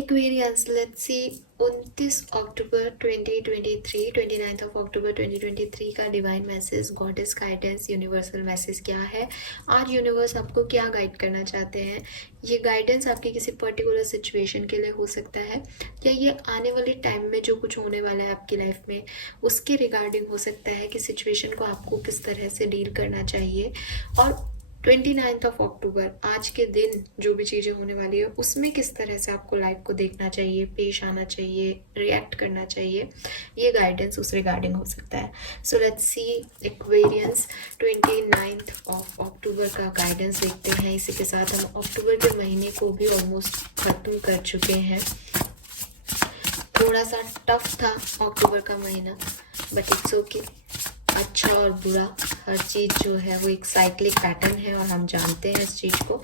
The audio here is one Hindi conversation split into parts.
Aquarius, let's see 29 अक्टूबर 2023, 29 अक्टूबर 2023 का divine message, goddess guidance, universal message क्या है। आज यूनिवर्स आपको क्या गाइड करना चाहते हैं। ये गाइडेंस आपके किसी पर्टिकुलर सिचुएशन के लिए हो सकता है, या ये आने वाले टाइम में जो कुछ होने वाला है आपकी लाइफ में उसके रिगार्डिंग हो सकता है कि सिचुएशन को आपको किस तरह से डील करना चाहिए। और 29 अक्टूबर आज के दिन जो भी चीज़ें होने वाली है उसमें किस तरह से आपको लाइफ को देखना चाहिए, पेश आना चाहिए, रिएक्ट करना चाहिए, ये गाइडेंस उस रिगार्डिंग हो सकता है। सो लेट्स सी एक्वेरियंस 29 अक्टूबर का गाइडेंस देखते हैं। इसी के साथ हम अक्टूबर के महीने को भी ऑलमोस्ट खत्म कर चुके हैं। थोड़ा सा टफ था अक्टूबर का महीना, बट इट्स ओके। अच्छा और बुरा हर चीज़ जो है वो एक साइक्लिक पैटर्न है और हम जानते हैं इस चीज़ को,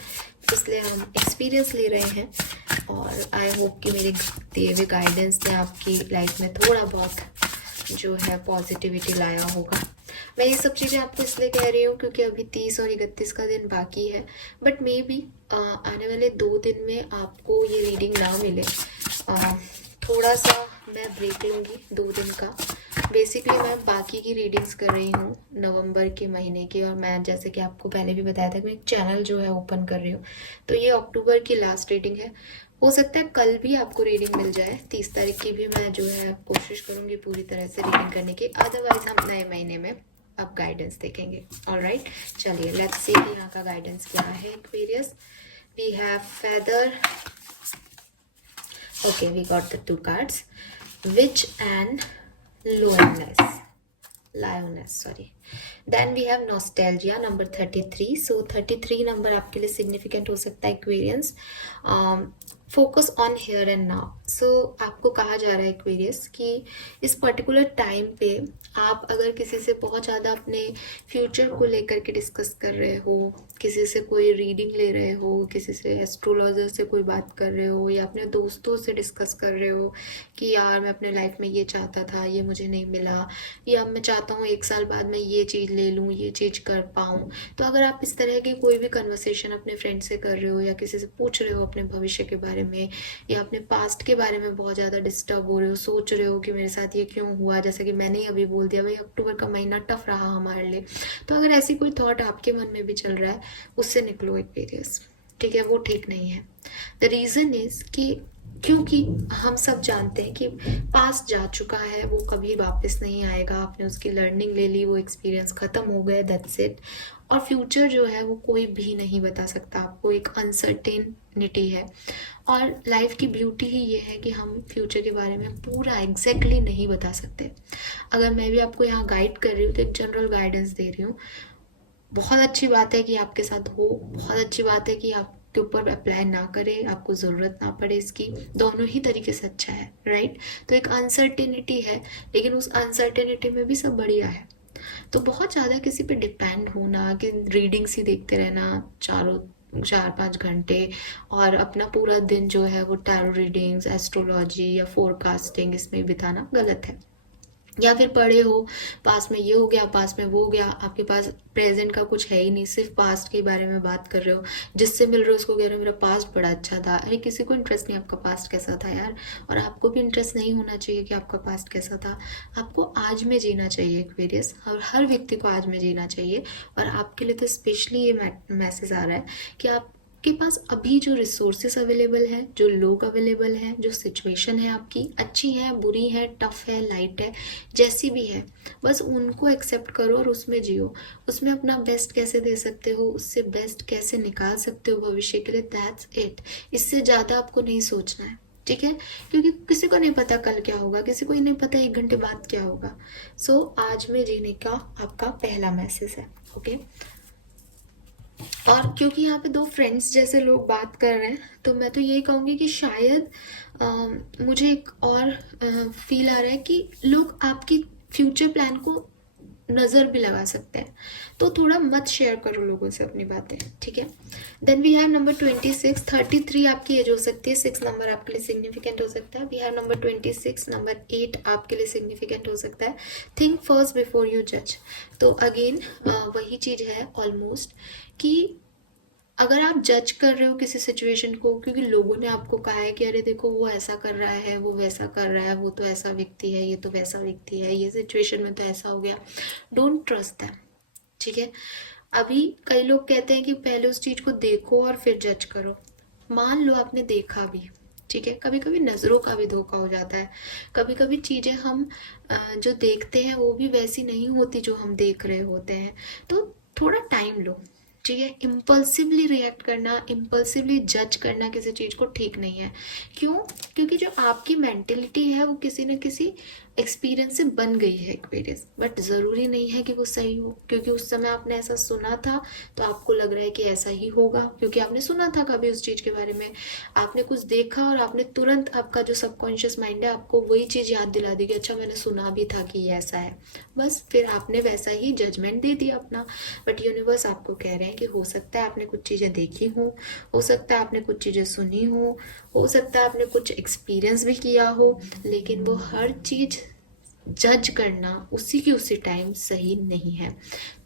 इसलिए हम एक्सपीरियंस ले रहे हैं। और आई होप कि मेरे दिए हुए गाइडेंस ने आपकी लाइफ में थोड़ा बहुत जो है पॉजिटिविटी लाया होगा। मैं ये सब चीज़ें आपको इसलिए कह रही हूँ क्योंकि अभी 30 और 31 का दिन बाकी है, बट मे बी आने वाले 2 दिन में आपको ये रीडिंग ना मिले। थोड़ा सा मैं ब्रेक लूँगी 2 दिन का। बेसिकली मैं बाकी की रीडिंग्स कर रही हूँ नवंबर के महीने की, और मैं जैसे कि आपको पहले भी बताया था कि मैं एक चैनल जो है ओपन कर रही हूँ, तो ये अक्टूबर की लास्ट रीडिंग है। हो सकता है कल भी आपको रीडिंग मिल जाए, 30 तारीख की भी मैं जो है कोशिश करूँगी पूरी तरह से रीडिंग करने की, अदरवाइज हम नए महीने में अब गाइडेंस देखेंगे। ऑलराइट, चलिए लेट्स सी कि यहाँ का गाइडेंस क्या है Aquarius. We have feather, okay, we got the 2 cards, witch and lioness, sorry. Then we have nostalgia, number 33. So 33 नंबर आपके लिए सिग्निफिकेंट हो सकता है Aquarians. Focus on here and now. So आपको कहा जा रहा है एक्वेरियस कि इस पर्टिकुलर टाइम पे आप अगर किसी से बहुत ज़्यादा अपने फ्यूचर को लेकर के डिस्कस कर रहे हो, किसी से कोई रीडिंग ले रहे हो, किसी से एस्ट्रोलॉजर से कोई बात कर रहे हो, या अपने दोस्तों से डिस्कस कर रहे हो कि यार मैं अपने लाइफ में ये चाहता था, ये मुझे नहीं मिला, या मैं चाहता हूँ 1 साल बाद मैं ये चीज़ ले लूँ, ये चीज़ कर पाऊँ। तो अगर आप इस तरह की कोई भी कन्वर्सेशन अपने फ्रेंड से कर रहे हो, या किसी से पूछ रहे हो अपने भविष्य के बारे में, या अपने पास्ट के बारे में बहुत ज़्यादा डिस्टर्ब हो रहे हो, सोच रहे हो कि मेरे साथ ये क्यों हुआ, जैसे कि मैंने ही अभी बोल दिया भाई अक्टूबर का महीना टफ रहा हमारे लिए, तो अगर ऐसी कोई थॉट आपके मन में भी चल रहा है उससे निकलो एक्वेरियस, ठीक है, वो ठीक नहीं है। द रीज़न इज कि क्योंकि हम सब जानते हैं कि पास्ट जा चुका है, वो कभी वापस नहीं आएगा, आपने उसकी लर्निंग ले ली, वो एक्सपीरियंस ख़त्म हो गए, दैट्स इट। और फ्यूचर जो है वो कोई भी नहीं बता सकता आपको, एक अनसर्टेनिटी है। और लाइफ की ब्यूटी ही ये है कि हम फ्यूचर के बारे में पूरा एग्जैक्टली नहीं बता सकते। अगर मैं भी आपको यहाँ गाइड कर रही हूँ तो एक जनरल गाइडेंस दे रही हूँ। बहुत अच्छी बात है कि आपके साथ हो, बहुत अच्छी बात है कि आपके ऊपर अप्लाई ना करे, आपको ज़रूरत ना पड़े इसकी, दोनों ही तरीके से अच्छा है, राइट। तो एक अनसर्टेनिटी है, लेकिन उस अनसर्टेनिटी में भी सब बढ़िया है। तो बहुत ज़्यादा किसी पे डिपेंड होना कि रीडिंग्स ही देखते रहना 4-5 घंटे, और अपना पूरा दिन जो है वो टैरो रीडिंग्स, एस्ट्रोलॉजी या फोरकास्टिंग इसमें बिताना गलत है। या फिर पढ़े हो, पास में ये हो गया, पास में वो हो गया, आपके पास प्रेजेंट का कुछ है ही नहीं, सिर्फ पास्ट के बारे में बात कर रहे हो, जिससे मिल रहे हो उसको कह रहे हो मेरा पास्ट बड़ा अच्छा था। अरे किसी को इंटरेस्ट नहीं आपका पास्ट कैसा था यार, और आपको भी इंटरेस्ट नहीं होना चाहिए कि आपका पास्ट कैसा था। आपको आज में जीना चाहिए एक्वेरियस, और हर व्यक्ति को आज में जीना चाहिए। और आपके लिए तो स्पेशली ये मैसेज आ रहा है कि आप के पास अभी जो रिसोर्सेस अवेलेबल है, जो लोग अवेलेबल हैं, जो सिचुएशन है आपकी, अच्छी है, बुरी है, टफ है, लाइट है, जैसी भी है, बस उनको एक्सेप्ट करो और उसमें जियो। उसमें अपना बेस्ट कैसे दे सकते हो, उससे बेस्ट कैसे निकाल सकते हो भविष्य के लिए, दैट्स इट। इससे ज़्यादा आपको नहीं सोचना है, ठीक है, क्योंकि किसी को नहीं पता कल क्या होगा, किसी को ही नहीं पता 1 घंटे बाद क्या होगा। सो आज में जीने का आपका पहला मैसेज है, ओके। और क्योंकि यहाँ पे 2 फ्रेंड्स जैसे लोग बात कर रहे हैं, तो मैं तो यही कहूँगी कि शायद मुझे एक और फील आ रहा है कि लोग आपकी फ्यूचर प्लान को नज़र भी लगा सकते हैं, तो थोड़ा मत शेयर करो लोगों से अपनी बातें, ठीक है। देन वी हैव नंबर 26, 33 आपकी एज हो सकती है, 6 नंबर आपके लिए सिग्निफिकेंट हो सकता है। वी हैव नंबर 26, नंबर 8 आपके लिए सिग्निफिकेंट हो सकता है। थिंक फर्स्ट बिफोर यू जज। तो अगेन वही चीज़ है ऑलमोस्ट कि अगर आप जज कर रहे हो किसी सिचुएशन को क्योंकि लोगों ने आपको कहा है कि अरे देखो वो ऐसा कर रहा है, वो वैसा कर रहा है, वो तो ऐसा व्यक्ति है, ये तो वैसा व्यक्ति है, ये सिचुएशन में तो ऐसा हो गया, डोंट ट्रस्ट दैम। ठीक है। अभी कई लोग कहते हैं कि पहले उस चीज को देखो और फिर जज करो। मान लो आपने देखा भी, ठीक है, कभी कभी नजरों का भी धोखा हो जाता है। कभी कभी चीजें हम जो देखते हैं वो भी वैसी नहीं होती जो हम देख रहे होते हैं। तो थोड़ा टाइम लो। ठीक है। इम्पल्सिवली रिएक्ट करना, इम्पल्सिवली जज करना किसी चीज को ठीक नहीं है। क्यों? क्योंकि जो आपकी मेंटेलिटी है वो किसी न किसी एक्सपीरियंस से बन गई है एक्सपीरियंस, बट ज़रूरी नहीं है कि वो सही हो। क्योंकि उस समय आपने ऐसा सुना था तो आपको लग रहा है कि ऐसा ही होगा, क्योंकि आपने सुना था कभी उस चीज़ के बारे में, आपने कुछ देखा और आपने तुरंत, आपका जो सबकॉन्शियस माइंड है आपको वही चीज़ याद दिला दी कि अच्छा मैंने सुना भी था कि ये ऐसा है। बस फिर आपने वैसा ही जजमेंट दे दिया अपना। बट यूनिवर्स आपको कह रहे हैं कि हो सकता है आपने कुछ चीज़ें देखी हो सकता है आपने कुछ चीज़ें सुनी हो सकता है आपने कुछ एक्सपीरियंस भी किया हो, लेकिन वो हर चीज़ जज करना उसी की उसी टाइम सही नहीं है।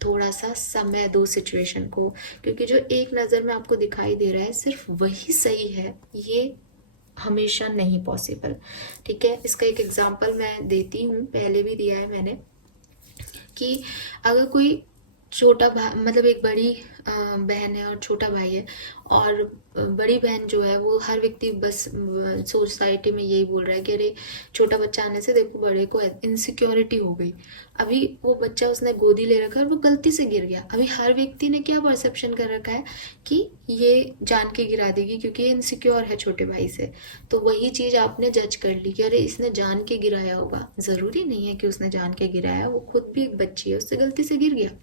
थोड़ा सा समय दो सिचुएशन को, क्योंकि जो एक नज़र में आपको दिखाई दे रहा है सिर्फ वही सही है, ये हमेशा नहीं पॉसिबल। ठीक है। इसका एक एग्जांपल मैं देती हूँ, पहले भी दिया है मैंने, कि अगर कोई छोटा भाई, मतलब एक बड़ी बहन है और छोटा भाई है, और बड़ी बहन जो है वो हर व्यक्ति बस सोसाइटी में यही बोल रहा है कि अरे छोटा बच्चा आने से देखो बड़े को इनसिक्योरिटी हो गई। अभी वो बच्चा उसने गोदी ले रखा है और वो गलती से गिर गया। अभी हर व्यक्ति ने क्या परसेप्शन कर रखा है कि ये जान के गिरा देगी क्योंकि ये इनसिक्योर है छोटे भाई से। तो वही चीज़ आपने जज कर ली कि अरे इसने जान के गिराया होगा। ज़रूरी नहीं है कि उसने जान के गिराया, वो खुद भी एक बच्ची है, उससे गलती से गिर गया।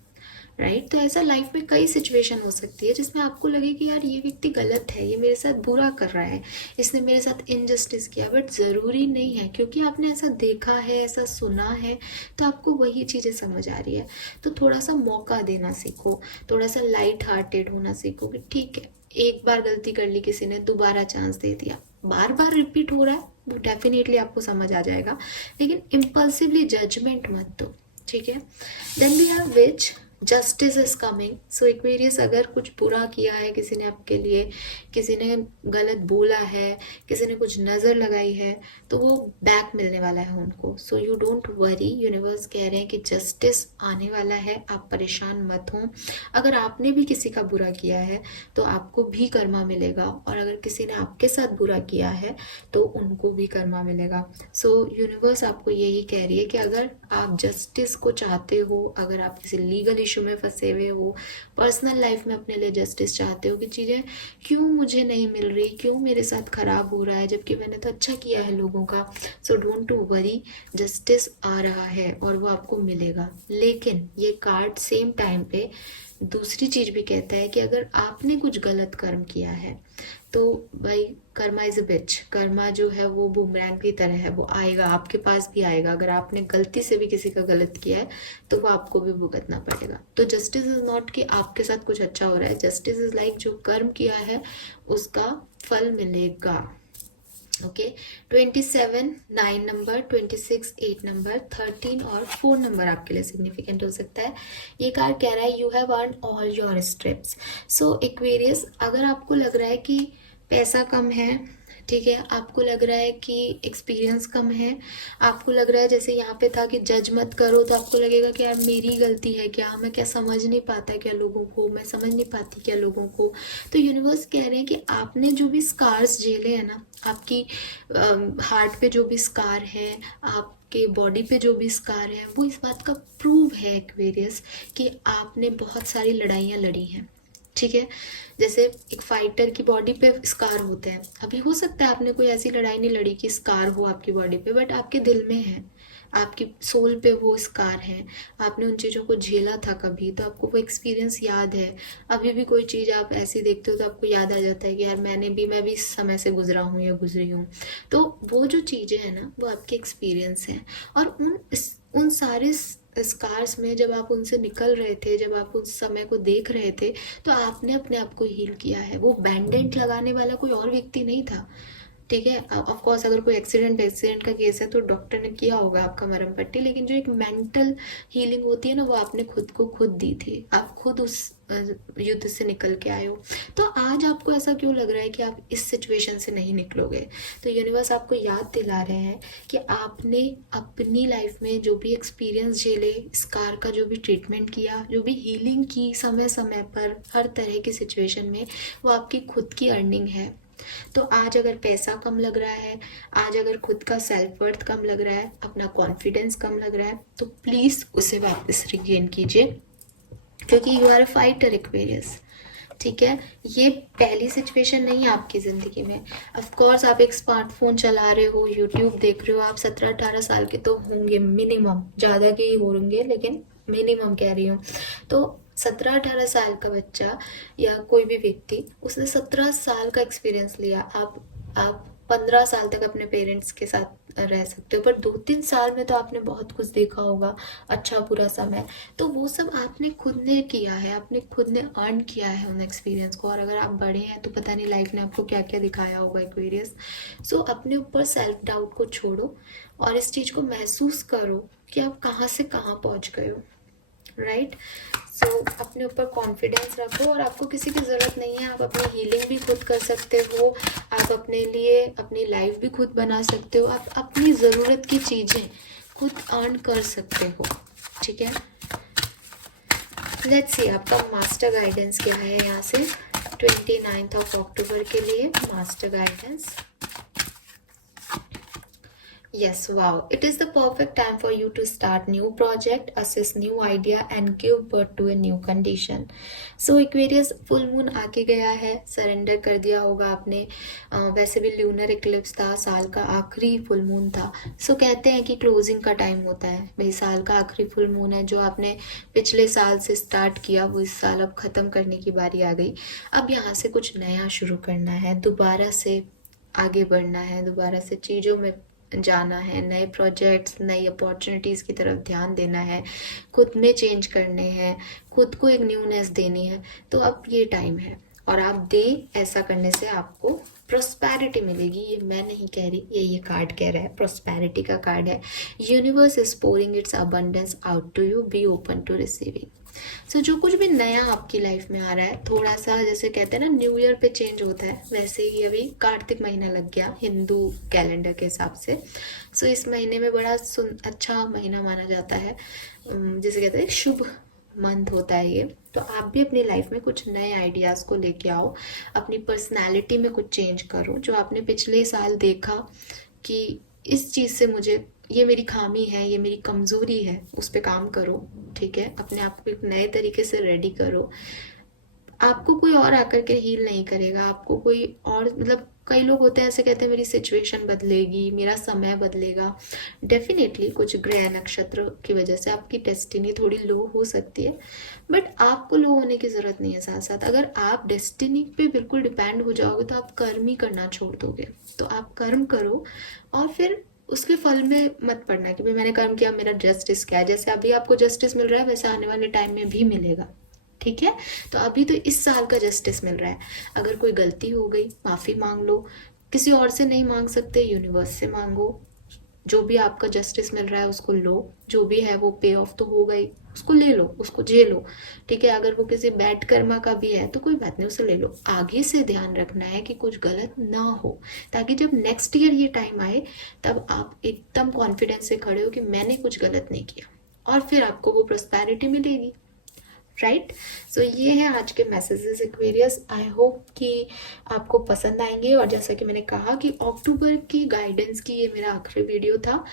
राइट। तो ऐसा लाइफ में कई सिचुएशन हो सकती है जिसमें आपको लगे कि यार ये व्यक्ति गलत है, ये मेरे साथ बुरा कर रहा है, इसने मेरे साथ इनजस्टिस किया, बट ज़रूरी नहीं है। क्योंकि आपने ऐसा देखा है, ऐसा सुना है, तो आपको वही चीज़ें समझ आ रही है। तो थोड़ा सा मौका देना सीखो, थोड़ा सा लाइट हार्टेड होना सीखो कि ठीक है, एक बार गलती कर ली किसी ने, दोबारा चांस दे दिया, बार बार रिपीट हो रहा है वो डेफिनेटली आपको समझ आ जाएगा, लेकिन इम्पल्सिवली जजमेंट मत दो। ठीक है। Then we have witch justice is coming. So Aquarius, अगर कुछ बुरा किया है किसी ने आपके लिए, किसी ने गलत बोला है, किसी ने कुछ नज़र लगाई है, तो वो बैक मिलने वाला है उनको। So you don't worry, universe कह रहे हैं कि जस्टिस आने वाला है, आप परेशान मत हो। अगर आपने भी किसी का बुरा किया है तो आपको भी कर्मा मिलेगा, और अगर किसी ने आपके साथ बुरा किया है तो उनको भी कर्मा मिलेगा। सो यूनिवर्स आपको यही कह रही है कि अगर आप जस्टिस को चाहते हो, अगर आप किसी लीगल इशू में फंसे हुए हो, पर्सनल लाइफ में अपने लिए जस्टिस चाहते हो कि चीज़ें क्यों मुझे नहीं मिल रही, क्यों मेरे साथ खराब हो रहा है जबकि मैंने तो अच्छा किया है लोगों का, so don't to worry, justice आ रहा है और वो आपको मिलेगा। लेकिन ये कार्ड सेम टाइम पे दूसरी चीज भी कहता है कि अगर आपने कुछ गलत कर्म किया है तो भाई कर्मा इज अ बिच, कर्मा जो है वो बूमरैंग की तरह है, वो आएगा, आपके पास भी आएगा। अगर आपने गलती से भी किसी का गलत किया है तो वो आपको भी भुगतना पड़ेगा। तो जस्टिस इज नॉट कि आपके साथ कुछ अच्छा हो रहा है, जस्टिस इज लाइक जो कर्म किया है उसका फल मिलेगा। ओके। 27 9 नंबर, 26 8 नंबर, 13 और 4 नंबर आपके लिए सिग्निफिकेंट हो सकता है। ये कार्ड कह रहा है you have earn all your strips. So Aquarius, अगर आपको लग रहा है कि पैसा कम है, ठीक है, आपको लग रहा है कि एक्सपीरियंस कम है, आपको लग रहा है जैसे यहाँ पे था कि जज मत करो, तो आपको लगेगा कि यार मेरी गलती है क्या, मैं क्या समझ नहीं पाता क्या लोगों को, मैं समझ नहीं पाती क्या लोगों को। तो यूनिवर्स कह रहे हैं कि आपने जो भी स्कार्स झेले हैं ना, आपकी हार्ट पे जो भी स्कार है, आपके बॉडी पे जो भी स्कार है, वो इस बात का प्रूव है एक्वेरियस कि आपने बहुत सारी लड़ाइयाँ लड़ी हैं। ठीक है। जैसे एक फाइटर की बॉडी पे स्कार होते हैं, अभी हो सकता है आपने कोई ऐसी लड़ाई नहीं लड़ी कि स्कार हो आपकी बॉडी पे, बट आपके दिल में है, आपकी सोल पे वो स्कार है, आपने उन चीज़ों को झेला था कभी, तो आपको वो एक्सपीरियंस याद है। अभी भी कोई चीज़ आप ऐसी देखते हो तो आपको याद आ जाता है कि यार मैं भी इस समय से गुजरा हूँ या गुजरी हूँ। तो वो जो चीज़ें हैं ना वो आपके एक्सपीरियंस हैं, और उन सारे स्कार्स में जब आप उनसे निकल रहे थे, जब आप उस समय को देख रहे थे, तो आपने अपने आप को हील किया है। वो बैंडेड लगाने वाला कोई और व्यक्ति नहीं था, ठीक है। ऑफ कोर्स अगर कोई एक्सीडेंट का केस है तो डॉक्टर ने किया होगा आपका मरहम पट्टी, लेकिन जो एक मेंटल हीलिंग होती है ना, वो आपने खुद को खुद दी थी। आप खुद उस युद्ध से निकल के आए हो। तो आज आपको ऐसा क्यों लग रहा है कि आप इस सिचुएशन से नहीं निकलोगे? तो यूनिवर्स आपको याद दिला रहे हैं कि आपने अपनी लाइफ में जो भी एक्सपीरियंस झेले, स्कार का जो भी ट्रीटमेंट किया, जो भी हीलिंग की समय समय पर हर तरह की सिचुएशन में, वो आपकी खुद की अर्निंग है। तो आज अगर पैसा कम लग रहा है, आज अगर खुद का सेल्फ वर्थ कम लग रहा है, अपना कॉन्फिडेंस कम लग रहा है, तो प्लीज़ उसे वापस रिगेन कीजिए, क्योंकि you are a fighter Aquarius. ठीक है, ये पहली सिचुएशन नहीं है आपकी ज़िंदगी में। ऑफ कोर्स आप एक स्मार्टफोन चला रहे हो, यूट्यूब देख रहे हो, आप 17-18 साल के तो होंगे मिनिमम, ज़्यादा के ही होंगे लेकिन मिनिमम कह रही हूँ। तो 17-18 साल का बच्चा या कोई भी व्यक्ति, उसने 17 साल का एक्सपीरियंस लिया। आप 15 साल तक अपने पेरेंट्स के साथ रह सकते हो, पर 2-3 साल में तो आपने बहुत कुछ देखा होगा, अच्छा बुरा समय। तो वो सब आपने खुद ने किया है, आपने खुद ने अर्न किया है उन एक्सपीरियंस को। और अगर आप बड़े हैं तो पता नहीं लाइफ ने आपको क्या क्या दिखाया होगा एक्वेरियस। सो अपने ऊपर सेल्फ डाउट को छोड़ो और इस चीज़ को महसूस करो कि आप कहाँ से कहाँ पहुँच गए हो। राइट। सो अपने ऊपर कॉन्फिडेंस रखो और आपको किसी की ज़रूरत नहीं है। आप अपनी हीलिंग भी खुद कर सकते हो, आप अपने लिए अपनी लाइफ भी खुद बना सकते हो, आप अपनी ज़रूरत की चीज़ें खुद अर्न कर सकते हो। ठीक है, लेट्स सी आपका मास्टर गाइडेंस क्या है यहाँ से 29 अक्टूबर के लिए। Master guidance, yes, wow, it is the perfect time for you to start new project, assess new idea and give birth to a new condition. So Aquarius, full moon आके गया है, सरेंडर कर दिया होगा आपने। वैसे भी ल्यूनर इक्लिप्स था, साल का आखिरी फुल मून था। सो कहते हैं कि क्लोजिंग का टाइम होता है भाई, साल का आखिरी फुल मून है। जो आपने पिछले साल से स्टार्ट किया वो इस साल अब ख़त्म करने की बारी आ गई। अब यहाँ से कुछ नया शुरू करना है, दोबारा से आगे बढ़ना है, दोबारा से चीज़ों में जाना है, नए प्रोजेक्ट्स, नई अपॉर्चुनिटीज़ की तरफ ध्यान देना है, खुद में चेंज करने हैं, खुद को एक न्यूनेस देनी है। तो अब ये टाइम है और आप दें, ऐसा करने से आपको प्रोस्पैरिटी मिलेगी। ये मैं नहीं कह रही, ये कार्ड कह रहा है, प्रोस्पैरिटी का कार्ड है। Universe is pouring its abundance out to you, be open to receiving. So जो कुछ भी नया आपकी लाइफ में आ रहा है, थोड़ा सा जैसे कहते हैं ना न्यू ईयर पे चेंज होता है, वैसे ही अभी कार्तिक महीना लग गया हिंदू कैलेंडर के हिसाब से। सो इस महीने में बड़ा अच्छा महीना माना जाता है, जिसे कहते हैं शुभ मंथ होता है ये। तो आप भी अपनी लाइफ में कुछ नए आइडियाज़ को लेके आओ, अपनी पर्सनालिटी में कुछ चेंज करो। जो आपने पिछले साल देखा कि इस चीज़ से मुझे, ये मेरी खामी है, ये मेरी कमज़ोरी है, उस पर काम करो। ठीक है, अपने आप को एक नए तरीके से रेडी करो। आपको कोई और आकर के हील नहीं करेगा, आपको कोई और, मतलब कई लोग होते हैं ऐसे कहते हैं मेरी सिचुएशन बदलेगी, मेरा समय बदलेगा। डेफिनेटली कुछ ग्रह नक्षत्र की वजह से आपकी डेस्टिनी थोड़ी लो हो सकती है, बट आपको लो होने की ज़रूरत नहीं है। साथ साथ अगर आप डेस्टिनी पे बिल्कुल डिपेंड हो जाओगे तो आप कर्म ही करना छोड़ दोगे। तो आप कर्म करो और फिर उसके फल में मत पड़ना कि भाई मैंने कर्म किया, मेरा जस्टिस क्या है। जैसे अभी आपको जस्टिस मिल रहा है वैसे आने वाले टाइम में भी मिलेगा। ठीक है, तो अभी तो इस साल का जस्टिस मिल रहा है। अगर कोई गलती हो गई, माफ़ी मांग लो। किसी और से नहीं मांग सकते, यूनिवर्स से मांगो। जो भी आपका जस्टिस मिल रहा है उसको लो, जो भी है वो पे ऑफ तो हो गई, उसको ले लो, उसको झेलो। ठीक है, अगर वो किसी बैड कर्मा का भी है तो कोई बात नहीं, उसे ले लो। आगे से ध्यान रखना है कि कुछ गलत ना हो, ताकि जब नेक्स्ट ईयर ये टाइम आए तब आप एकदम कॉन्फिडेंस से खड़े हो कि मैंने कुछ गलत नहीं किया, और फिर आपको वो प्रॉस्पेरिटी मिलेगी। राइट। सो ये है आज के मैसेजेस एक्वेरियस। आई होप कि आपको पसंद आएंगे। और जैसा कि मैंने कहा कि अक्टूबर की गाइडेंस की ये मेरा आखिरी वीडियो था।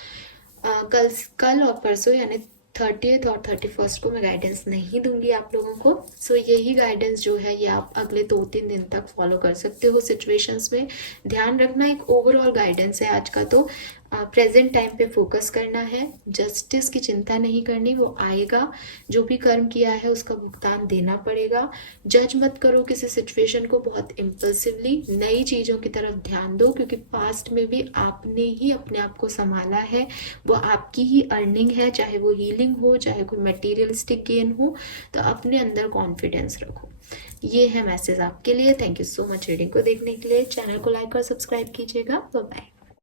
कल और परसों यानी 30th और 31st को मैं गाइडेंस नहीं दूंगी आप लोगों को। सो यही गाइडेंस जो है ये आप अगले 2-3 दिन तक फॉलो कर सकते हो सिचुएशंस में। ध्यान रखना, एक ओवरऑल गाइडेंस है आज का। तो प्रेजेंट टाइम पे फोकस करना है, जस्टिस की चिंता नहीं करनी, वो आएगा। जो भी कर्म किया है उसका भुगतान देना पड़ेगा। जज मत करो किसी सिचुएशन को बहुत इम्पल्सिवली, नई चीज़ों की तरफ ध्यान दो, क्योंकि पास्ट में भी आपने ही अपने आप को संभाला है, वो आपकी ही अर्निंग है, चाहे वो हीलिंग हो, चाहे कोई मटेरियलिस्टिक गेन हो। तो अपने अंदर कॉन्फिडेंस रखो। ये है मैसेज आपके लिए। Thank you so much reading को देखने के लिए। चैनल को लाइक और सब्सक्राइब कीजिएगा। Bye bye.